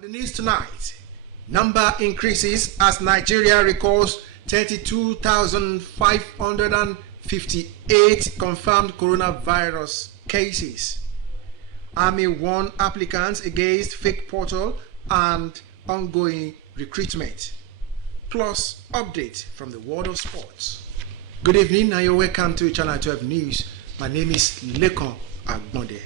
On the news tonight, number increases as Nigeria records 32,558 confirmed coronavirus cases. Army warn applicants against fake portal and ongoing recruitment. Plus, update from the world of sports. Good evening and you're welcome to Channel 12 News. My name is Lekon Agbonde.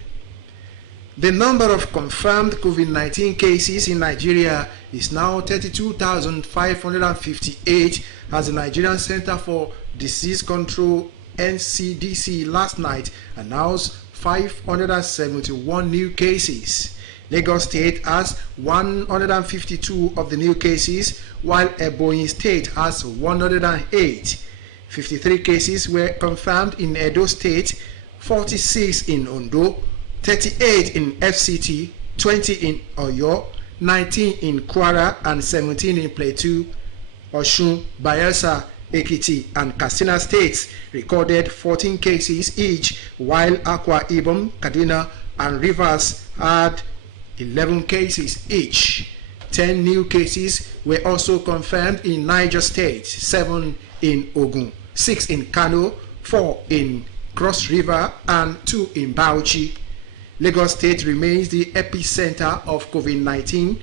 The number of confirmed COVID-19 cases in Nigeria is now 32,558 as the Nigerian Center for Disease Control NCDC last night announced 571 new cases. Lagos State has 152 of the new cases, while Ebonyi State has 108. 53 cases were confirmed in Edo State, 46 in Ondo, 38 in FCT, 20 in Oyo, 19 in Kwara, and 17 in Plateau. Osun, Bayelsa, Ekiti, and Katsina states recorded 14 cases each, while Akwa Ibom, Kaduna, and Rivers had 11 cases each. 10 new cases were also confirmed in Niger State, 7 in Ogun, 6 in Kano, 4 in Cross River, and 2 in Bauchi. Lagos State remains the epicenter of COVID-19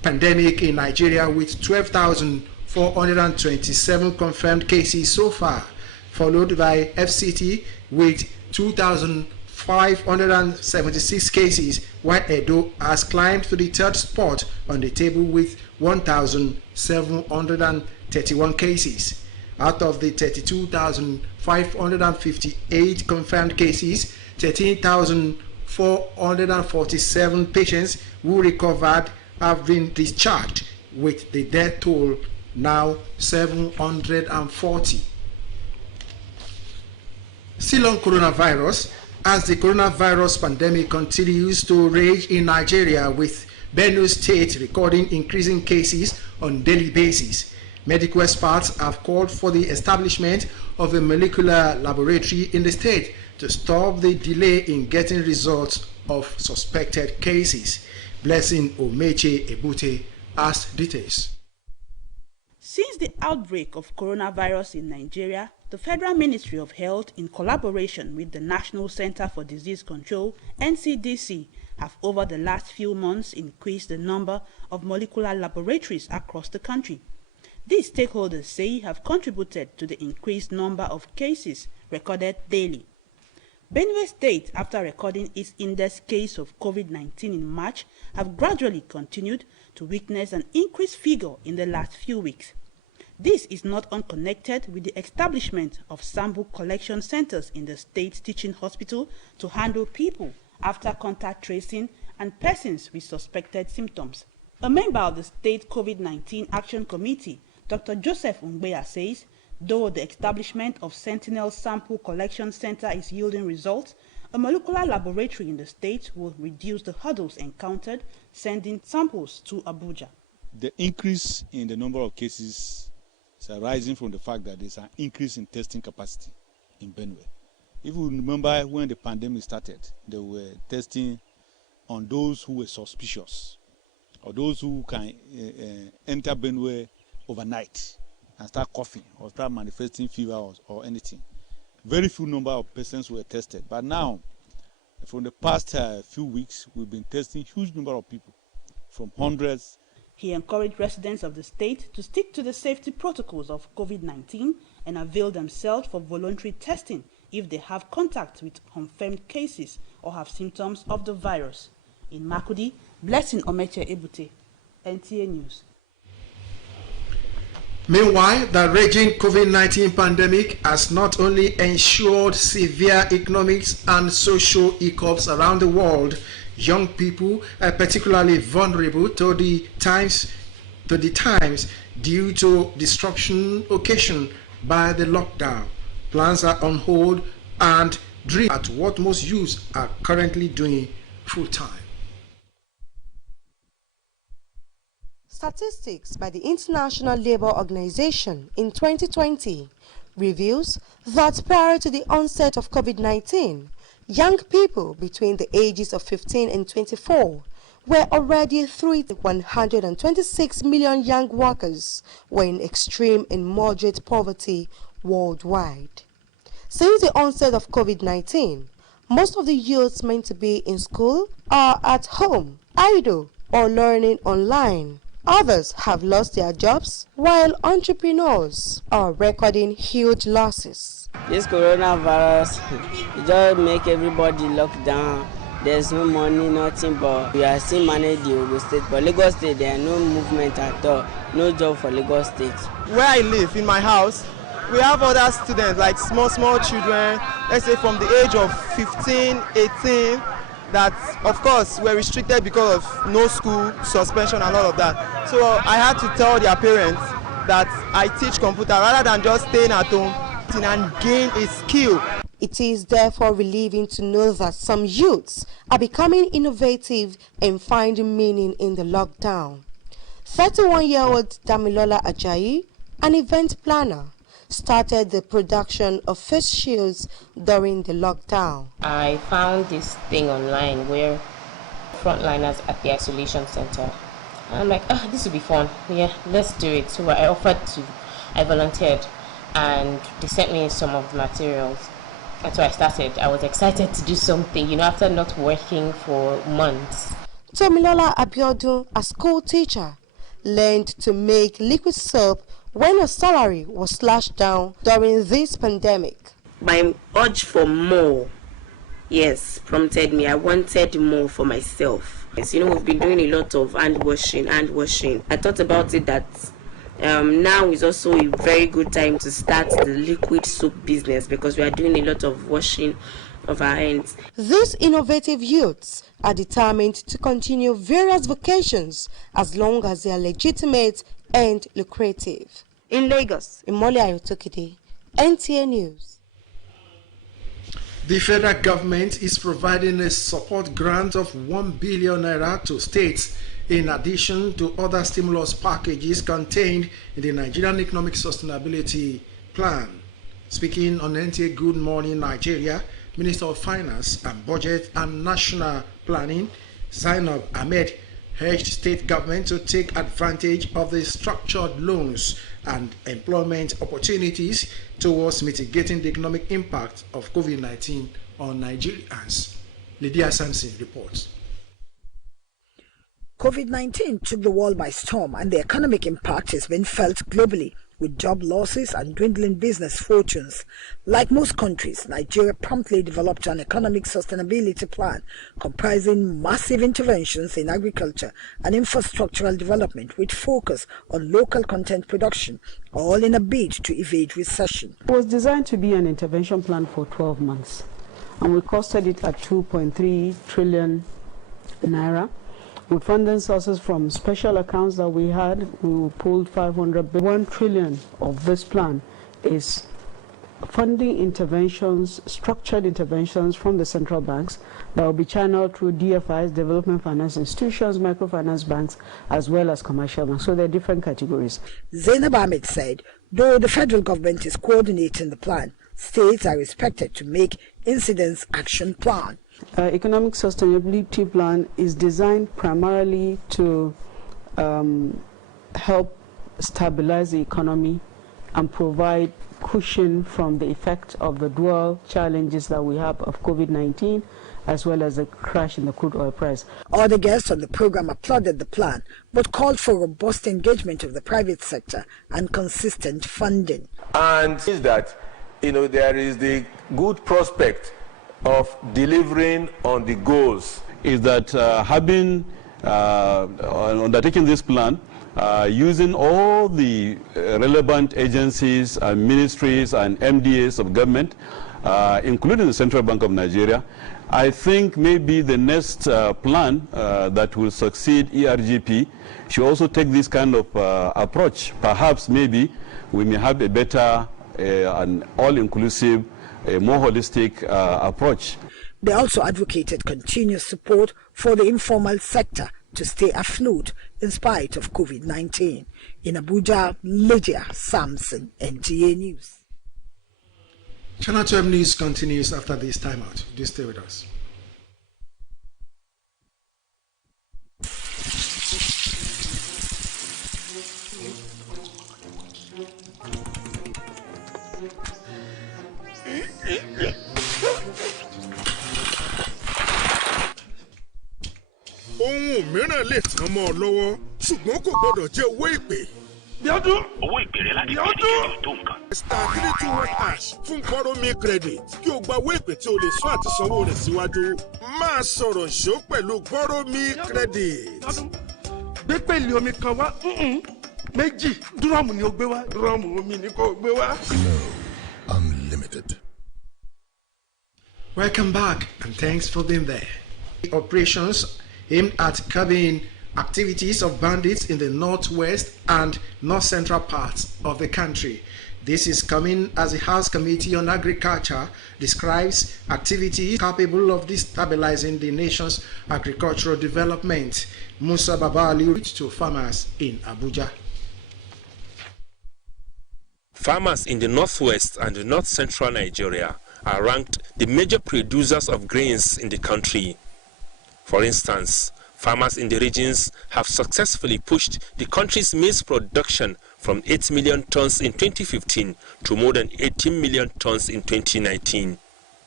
pandemic in Nigeria with 12,427 confirmed cases so far, followed by FCT with 2,576 cases, while Edo has climbed to the third spot on the table with 1,731 cases. Out of the 32,558 confirmed cases, 13,447 patients who recovered have been discharged, with the death toll now 740. Still on coronavirus, as the coronavirus pandemic continues to rage in Nigeria, with Benue State recording increasing cases on daily basis. Medical experts have called for the establishment of a molecular laboratory in the state to stop the delay in getting results of suspected cases. Blessing Omeche Ebute has details. Since the outbreak of coronavirus in Nigeria, the Federal Ministry of Health, in collaboration with the National Center for Disease Control (NCDC), have over the last few months increased the number of molecular laboratories across the country. These stakeholders say have contributed to the increased number of cases recorded daily. Benue State, after recording its index case of COVID-19 in March, have gradually continued to witness an increased figure in the last few weeks. This is not unconnected with the establishment of sample collection centers in the state teaching hospital to handle people after contact tracing and persons with suspected symptoms. A member of the State COVID-19 Action Committee, Dr. Joseph Ungbeya, says, though the establishment of Sentinel Sample Collection Center is yielding results, a molecular laboratory in the state will reduce the hurdles encountered sending samples to Abuja. The increase in the number of cases is arising from the fact that there's an increase in testing capacity in Benue. If you remember when the pandemic started, they were testing on those who were suspicious or those who can enter Benue overnight and start coughing or start manifesting fever or anything. Very few number of persons were tested. But now, from the past few weeks, we've been testing huge number of people, from hundreds. He encouraged residents of the state to stick to the safety protocols of COVID-19 and avail themselves for voluntary testing if they have contact with confirmed cases or have symptoms of the virus. In Makudi, Blessing Omeche Ebute, NTA News. Meanwhile, the raging COVID-19 pandemic has not only ensured severe economic and social hiccups around the world. Young people are particularly vulnerable to the times due to disruption occasioned by the lockdown. Plans are on hold and drift at what most youths are currently doing full-time. Statistics by the International Labour Organization in 2020 reveals that prior to the onset of COVID-19, young people between the ages of 15 and 24 where already 126 million young workers were in extreme and moderate poverty worldwide. Since the onset of COVID-19, most of the youths meant to be in school are at home, idle, or learning online. Others have lost their jobs, while entrepreneurs are recording huge losses. This coronavirus, it just make everybody lock down. There's no money, nothing, but we are still managing the Ogun State. But Lagos State, there are no movement at all, no job for Lagos State. Where I live, in my house, we have other students, like small children, let's say from the age of 15, 18, that of course were restricted because of no school, suspension and all of that. So I had to tell their parents that I teach computer rather than just staying at home and gain a skill. It is therefore relieving to know that some youths are becoming innovative and finding meaning in the lockdown. 31-year-old Damilola Ajayi, an event planner, started the production of face shields during the lockdown. I found this thing online where frontliners at the isolation center. And I'm like, this will be fun. Yeah, let's do it. So I volunteered and they sent me some of the materials. That's why I started. I was excited to do something, after not working for months. Tomilola Abiodun, a school teacher, learned to make liquid soap when her salary was slashed down during this pandemic. My urge for more, yes, prompted me. I wanted more for myself. Yes, we've been doing a lot of hand washing. I thought about it that now is also a very good time to start the liquid soap business because we are doing a lot of washing of our hands. These innovative youths are determined to continue various vocations as long as they are legitimate and lucrative. In Lagos, Imole Ayotokide, NTA News. The federal government is providing a support grant of 1 billion naira to states in addition to other stimulus packages contained in the Nigerian Economic Sustainability Plan. Speaking on NTA Good Morning Nigeria, Minister of Finance and Budget and National Planning, Zainab Ahmed, urged state government to take advantage of the structured loans and employment opportunities towards mitigating the economic impact of COVID-19 on Nigerians. Lydia Sampson reports. COVID-19 took the world by storm and the economic impact has been felt globally, with job losses and dwindling business fortunes. Like most countries, Nigeria promptly developed an economic sustainability plan comprising massive interventions in agriculture and infrastructural development with focus on local content production, all in a bid to evade recession. It was designed to be an intervention plan for 12 months, and we costed it at 2.3 trillion naira. With funding sources from special accounts that we had, we pulled 500 billion. 1 trillion of this plan is funding interventions, structured interventions from the central banks that will be channeled through DFIs, development finance institutions, microfinance banks, as well as commercial banks. So there are different categories. Zainab Ahmed said, though the federal government is coordinating the plan, states are expected to make incidence action plan. Economic sustainability plan is designed primarily to help stabilize the economy and provide cushion from the effect of the dual challenges that we have of COVID-19 as well as the crash in the crude oil price. Other guests on the program applauded the plan but called for robust engagement of the private sector and consistent funding. And is that there is the good prospect of delivering on the goals. Is that undertaking this plan, using all the relevant agencies and ministries and MDAs of government, including the Central Bank of Nigeria, I think maybe the next plan that will succeed ERGP should also take this kind of approach. Perhaps maybe we may have a better and all-inclusive, a more holistic approach. They also advocated continuous support for the informal sector to stay afloat in spite of COVID-19. In Abuja, Lydia Sampson, NTA News. Channel 12 News continues after this timeout. Do stay with us. náà lè tán mọ́ ọ lọ́wọ́ ṣùgbọ́n kò gbọ́dọ̀ jẹ́ owó ìpè. Bíọ́dún. Owó ìpèrè láti pè ní kéde tó nǹkan. Star 321# fún borrow me credit kí o gba owó ìpè tí o lè sún àti sanwó rẹ̀ síwájú. Máa sọ̀rọ̀ ṣó pẹ̀lú borrow me credit. Gbé pèlè omi kan wá méjì dúrọ́ọ̀mù ni o gbé wá dúrọ́ọ̀mù omi ni kò gbé wá. Glow Unlimited. Welcome back and thanks for being there. Operations aimed at curbing activities of bandits in the northwest and north central parts of the country. This is coming as the House Committee on Agriculture describes activities capable of destabilizing the nation's agricultural development. Musa Babali reached to farmers in Abuja. Farmers in the northwest and the north central Nigeria are ranked the major producers of grains in the country. For instance, farmers in the regions have successfully pushed the country's maize production from 8 million tons in 2015 to more than 18 million tons in 2019.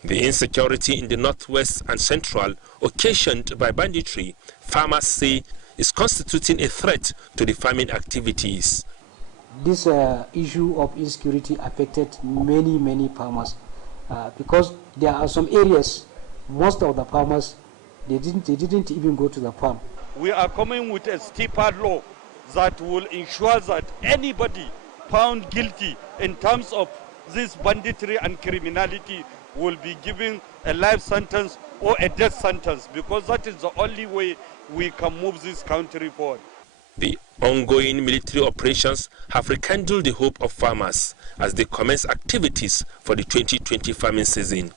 The insecurity in the northwest and central, occasioned by banditry, farmers say is constituting a threat to the farming activities. This issue of insecurity affected many farmers because there are some areas, most of the farmers, they didn't even go to the farm. We are coming with a stiffer law that will ensure that anybody found guilty in terms of this banditry and criminality will be given a life sentence or a death sentence, because that is the only way we can move this country forward. The ongoing military operations have rekindled the hope of farmers as they commence activities for the 2020 farming season.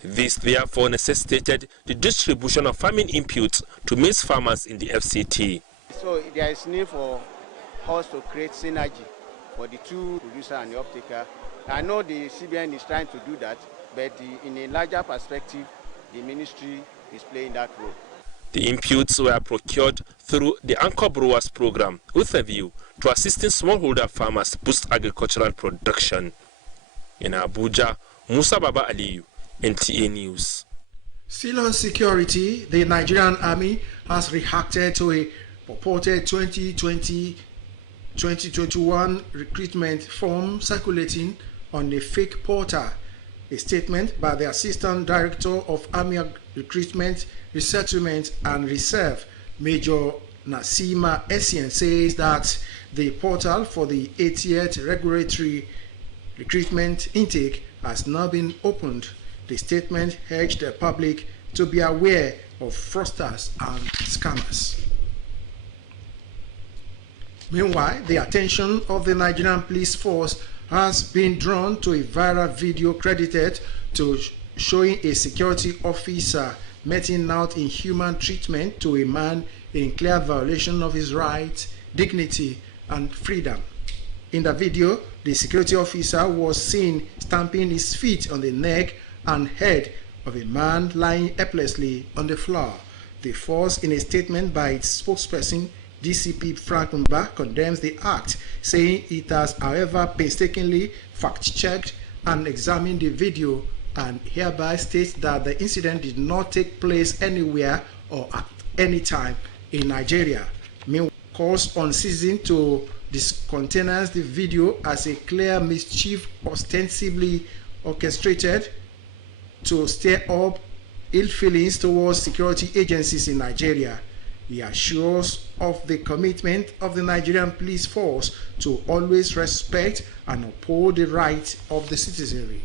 This therefore necessitated the distribution of farming inputs to maize farmers in the FCT. So there is need for us to create synergy for the two producer and the uptaker. I know the CBN is trying to do that, but in a larger perspective, the ministry is playing that role. The inputs were procured through the Anchor Brewers program with a view to assisting smallholder farmers boost agricultural production. In Abuja, Musa Baba Aliyu, NTA News. Still on security, the Nigerian Army has reacted to a purported 2020-2021 recruitment form circulating on a fake portal. A statement by the Assistant Director of Army Recruitment, Resettlement and Reserve, Major Nasima Essien, says that the portal for the 80th regulatory recruitment intake has now been opened. The statement urged the public to be aware of fraudsters and scammers. Meanwhile, the attention of the Nigerian police force has been drawn to a viral video credited to showing a security officer meting out inhuman treatment to a man in clear violation of his rights, dignity, and freedom. In the video, the security officer was seen stamping his feet on the neck and head of a man lying helplessly on the floor. The force, in a statement by its spokesperson, DCP Frank Mba, condemns the act, saying it has, however, painstakingly fact-checked and examined the video and hereby states that the incident did not take place anywhere or at any time in Nigeria. Meanwhile, calls on citizens to discountenance the video as a clear mischief ostensibly orchestrated to stir up ill feelings towards security agencies in Nigeria. He assures of the commitment of the Nigerian police force to always respect and uphold the rights of the citizenry.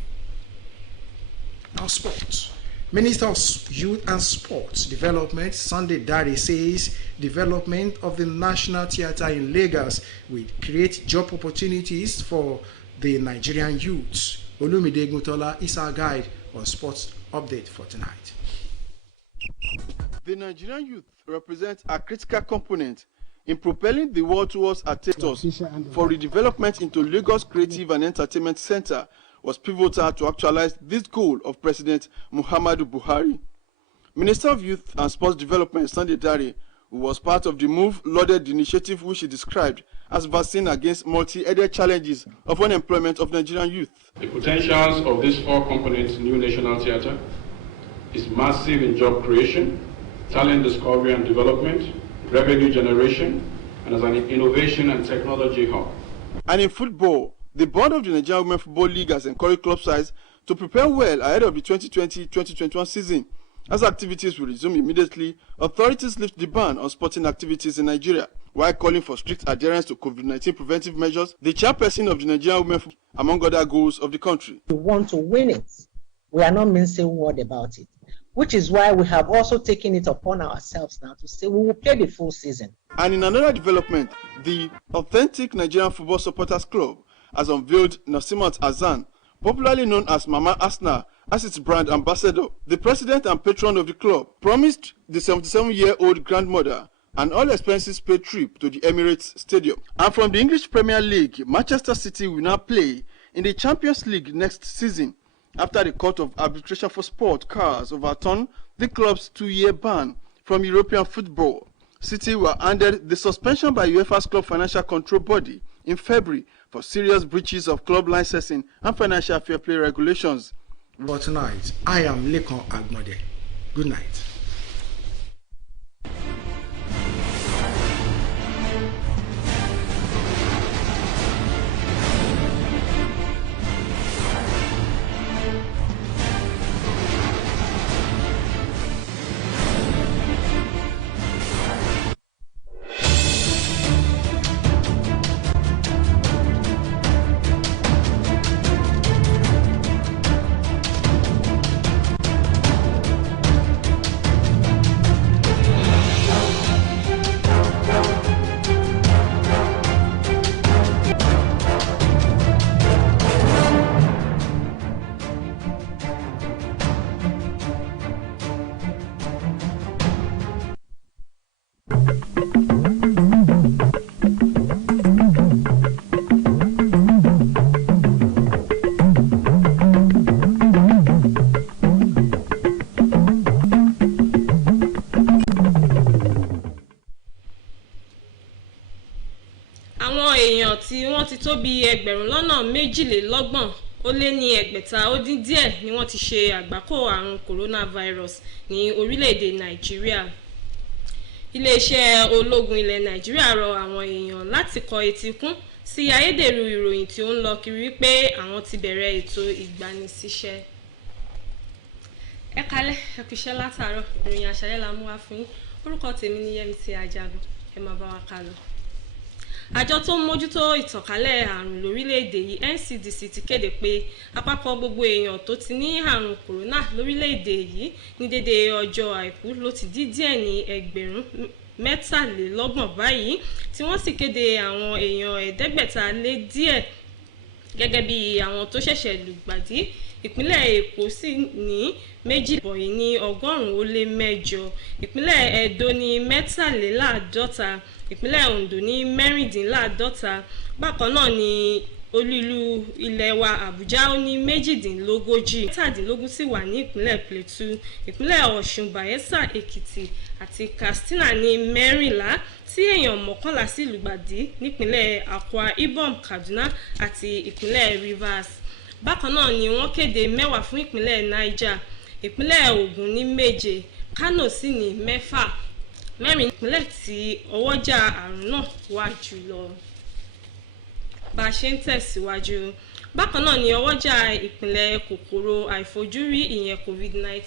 Now, sports. Minister of Youth and Sports Development, Sunday Dare, says development of the National Theatre in Lagos will create job opportunities for the Nigerian youths. Olumide Gutola is our guide on sports update for tonight. The Nigerian youth represent a critical component in propelling the world towards a status for the development into Lagos Creative and Entertainment Center was pivotal to actualize this goal of President Muhammadu Buhari. Minister of Youth and Sports Development Sunday Dare, who was part of the move, lauded the initiative which he described as vaccine against multi-headed challenges of unemployment of Nigerian youth. The potentials of this four-component new national theatre is massive in job creation, talent discovery and development, revenue generation, and as an innovation and technology hub. And in football, the board of the Nigerian Women Football League has encouraged club sides to prepare well ahead of the 2020-2021 season. As activities will resume immediately, authorities lift the ban on sporting activities in Nigeria, while calling for strict adherence to COVID-19 preventive measures. The chairperson of the Nigerian Women Football, among other goals of the country. We want to win it. We are not mincing word about it, which is why we have also taken it upon ourselves now to say we will play the full season. And in another development, the Authentic Nigerian Football Supporters Club has unveiled Nasimat Azan, popularly known as Mama Asna, as its brand ambassador. The president and patron of the club promised the 77-year-old grandmother an all-expenses paid trip to the Emirates Stadium. And from the English Premier League, Manchester City will now play in the Champions League next season after the Court of Arbitration for Sport (CAS) overturned the club's 2-year ban from European football. City were handed the suspension by UEFA's club financial control body in February for serious breaches of club licensing and financial fair play regulations. For tonight, I am Lekon Agbode. Good night. tí wọ́n ti tó bí ẹgbẹ̀rún lọ́nà méjìlélọ́gbọ̀n ó lé ní ẹgbẹ̀ta ó dín díẹ̀ ni wọ́n ti ṣe àgbákò àrùn coronavirus ní orílẹ̀-èdè Nàìjíríà. Iléeṣẹ́ ológun ilẹ̀ Nàìjíríà rọ àwọn èèyàn láti kọ etí kún sí ayédèrú ìròyìn tí ó ń lọ kiri pé àwọn ti bẹ̀rẹ̀ ètò ìgbanisíṣẹ́. Ẹ kálẹ́ ẹ kú iṣẹ́ látàárọ̀, ìròyìn àṣálẹ́ la mú wá fún yín. Orúkọ tèmi ni Yẹ́misí Ajagun, ẹ máa bá wa ká lọ. Àjọ tó ń mójútó ìtànkálẹ̀ àrùn lórílẹ̀-èdè yìí NCDC ti kéde pé àpapọ̀ gbogbo èèyàn tó ti ní àrùn kòrónà lórílẹ̀-èdè yìí ní dédé ọjọ́ àìkú ló ti dín díẹ̀ ní ẹgbẹ̀rún mẹ́tàlélọ́gbọ̀n báyìí tí wọ́n sì kéde àwọn èèyàn ẹ̀ẹ́dẹ́gbẹ̀ta lé díẹ̀ gẹ́gẹ́ bí àwọn tó ṣẹ̀ṣẹ̀ lùgbàdì. Ìpínlẹ̀ Èkó sì ní méjìlélọ́gbọ̀n ní 108, ìpínlẹ̀ Ẹdó ní 43, ìpínlẹ̀ Ondo ní 56, bákan náà ní olú-ìlú ilẹ̀ wa Àbújá ó ní 38, 17 sì wà ní ìpínlẹ̀ Plateau, ìpínlẹ̀ Ọ̀ṣun, Bayelsa, Èkìtì àti Katsina ní 14 tí èèyàn 11 sì lùgbàdì nípínlẹ̀ Akwa Ibom, Kaduna àti ìpínlẹ̀ Rivers. Bákan náà ni wọ́n kéde 10 fún ìpínlẹ̀ Niger, ìpínlẹ̀ Ògùn ní 7, Kano sì ní 6, 4 ìpínlẹ̀ tí ọwọ́jà àrùn náà wà jùlọ. Bá a ṣe ń tẹ̀síwájú, bákan náà ni ọwọ́jà ìpínlẹ̀ kòkòrò àìfojúrí ìyẹn COVID-19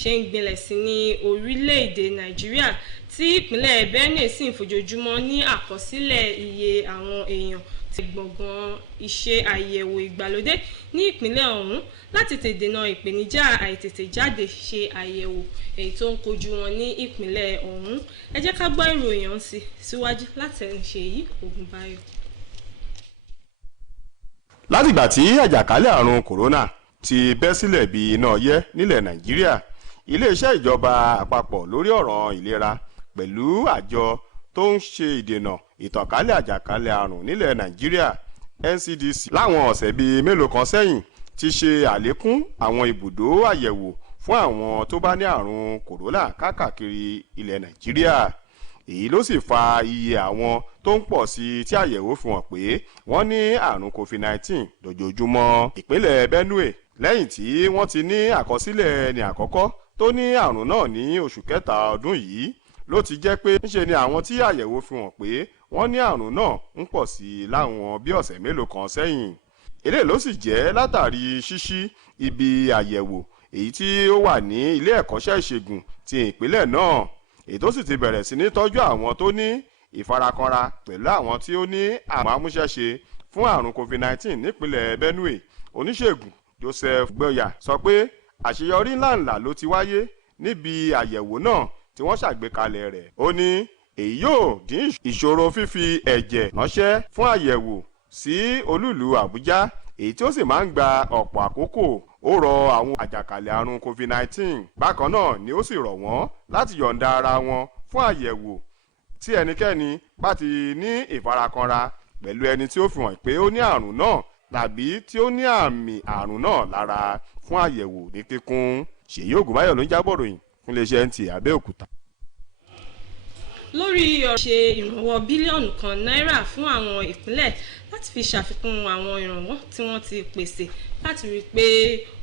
ṣe ń gbilẹ̀ sí ní orílẹ̀-èdè Nàìjíríà tí ìpínlẹ̀ Benue sì ń fojoojúmọ́ ní àkọsílẹ̀ iye àwọn èèyàn ti gbọ̀ngàn iṣẹ́ àyẹ̀wò ìgbàlódé ní ìpínlẹ̀ ọ̀hún láti dènà ìpèníjà àìtètè jáde ṣe àyẹ̀wò èyí tó ń kojú wọn ní ìpínlẹ̀ ọ̀hún. Ẹ jẹ́ ká gbọ́ ìròyìn ọ̀hún síwájú láti ẹnu Ṣèyí Ògúnbáyọ̀. Látìgbà tí àjàkálẹ̀ àrùn kòrónà ti bẹ́ sílẹ̀ bí iná ọyẹ́ nílẹ̀ Nàìjíríà, iléeṣẹ́ ìjọba àpapọ̀ lórí ọ̀ràn ìlera pẹ̀lú àjọ tó ń ṣe ìdènà ìtànkálẹ̀ àjàkálẹ̀ àrùn nílẹ̀ Nàìjíríà NCDC láwọn ọ̀sẹ̀ bíi mélòó kan sẹ́yìn ti ṣe àlékún àwọn ibùdó àyẹ̀wò fún àwọn tó bá ní àrùn kòrónà káàkiri ilẹ̀ Nàìjíríà. Èyí ló sì fa iye àwọn tó ń pọ̀ sí tí àyẹ̀wò fi hàn pé wọ́n ní àrùn COVID-19 lójoojúmọ́. Ìpínlẹ̀ Benue lẹ́yìn tí wọ́n ti ní àkọsílẹ̀ ẹni àkọ́kọ́ tó ní àrùn náà ní oṣù kẹta ọdún yìí ló ti jẹ́ pé ńṣe ni àwọn tí àyẹ̀wò fi hàn pé wọ́n ní àrùn náà ń pọ̀ sí i láwọn bí ọ̀sẹ̀ mélòó kan sẹ́yìn. eléyìí ló sì jẹ́ látàrí ṣíṣí ibi àyẹ̀wò èyí tí ó wà ní ilé ẹ̀kọ́ṣẹ́ ìṣègùn ti ìpínlẹ̀ náà, èyí tó sì ti bẹ̀rẹ̀ sí ní tọ́jú àwọn tó ní ìfarakanra pẹ̀lú àwọn tí ó ní àmọ́ amúṣẹ́ṣe fún àrùn COVID-19 nípínlẹ̀ Benue. Oníṣègùn Joseph Gboya sọ pé àṣeyọrí ńláńlá ló ti wáyé níbi àyẹ̀wò náà tí wọ́n ṣàgbékalẹ̀ rẹ̀. Ó ní èyí yóò dín ìṣòro fífi ẹ̀jẹ̀ ránṣẹ́ fún àyẹ̀wò sí olúìlú Àbújá, èyí tí ó sì máa ń gba ọ̀pọ̀ àkókò. Ó rọ àwọn àjàkálẹ̀ àrùn COVID-19 bákan náà ni ó sì rọ̀ wọ́n láti yọ̀ǹda ara wọn fún àyẹ̀wò tí ẹnikẹ́ni bá ti ní ìfarakanra pẹ̀lú ẹni tí ó fi hàn pé ó ní àrùn náà tàbí tí ó ní àmì àrùn náà lára fún àyẹ̀wò ní kíkún. Ṣèyí Ògúnbáyọ̀ ló ń jábọ̀ ròyìn fún iléeṣẹ́ Nta Abeokuta. Lórí ọ̀rọ̀ ṣe ìrànwọ́ bílíọ̀nù kan náírà fún àwọn ìpínlẹ̀ láti fi ṣàfikún àwọn ìrànwọ́ tí wọ́n ti pèsè láti rí i pé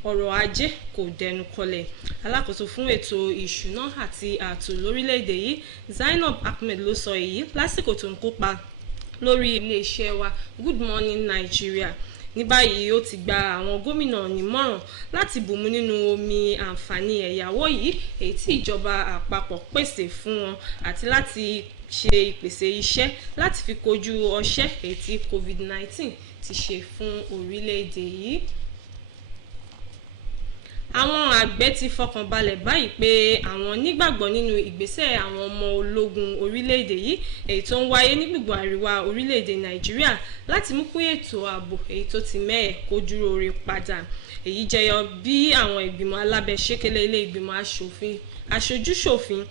ọrọ̀ ajé kò dẹnu kọlẹ̀. Alákòóso fún ètò ìṣúná àti ààtò lórílẹ̀‐èdè yìí Zainab Ahmed ló sọ èyí lásìkò tó ń kópa lórí iléeṣẹ́ wa Good Morning Nigeria. Ní báyìí ó ti gba àwọn gómìnà nímọ̀ràn láti bùnmu nínú omi àǹfààní ẹ̀yáwó yìí èyí tí ìjọba àpapọ̀ pèsè fún wọn àti láti ṣe ìpèsè iṣẹ́ láti fi kojú ọṣẹ́ èyí tí COVID-19 ti ṣe fún orílẹ̀-èdè yìí. Àwọn àgbẹ̀ ti fọkàn balẹ̀ báyìí pé àwọn nígbàgbọ́ nínú ìgbésẹ̀ àwọn ọmọ ológun orílẹ̀-èdè yìí èyí tó ń wáyé ní gbùngbùn àríwá orílẹ̀-èdè Nàìjíríà láti mú kí ètò ààbò èyí tó ti mẹ́ẹ̀ kó dúró re padà. Èyí jẹyọ bí àwọn ìgbìmọ̀ alábẹ́sẹ́kẹ́lé ilé ìgbìmọ̀ aṣojú-ṣòfin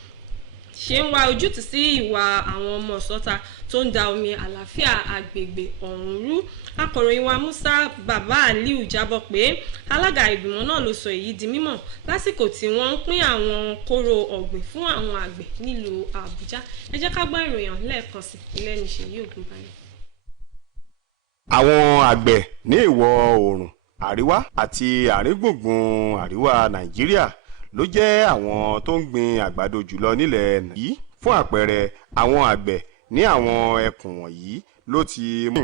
ṣe ń wá ojútùú sí ìwà àwọn ọmọ ọ̀sọ́ta tó ń da omi àlàáfíà agbègbè ọ̀hún rú. Akọ̀ròyìn wa Musa Baba Aliu jábọ̀ pé alága ìgbìmọ̀ náà ló sọ èyí di mímọ̀ lásìkò tí wọ́n ń pín àwọn kóró ọ̀gbìn fún àwọn àgbẹ̀ nílùú Àbújá. Ẹ jẹ́ ká gbọ́ ìròyìn lẹ́ẹ̀kan sí ilé ní Ṣèyí Ògúnbáyọ̀. Àwọn àgbẹ̀ ní ìwọ̀ oòrùn àríwá àti àrígbùngbùn àríwá Nàìjíríà ló jẹ́ àwọn tó ń gbin àgbàdo jùlọ nílẹ̀ yìí. Fún àpẹẹrẹ, àwọn àgbẹ̀ ní àwọn ẹkùn wọ̀nyí ló ti mú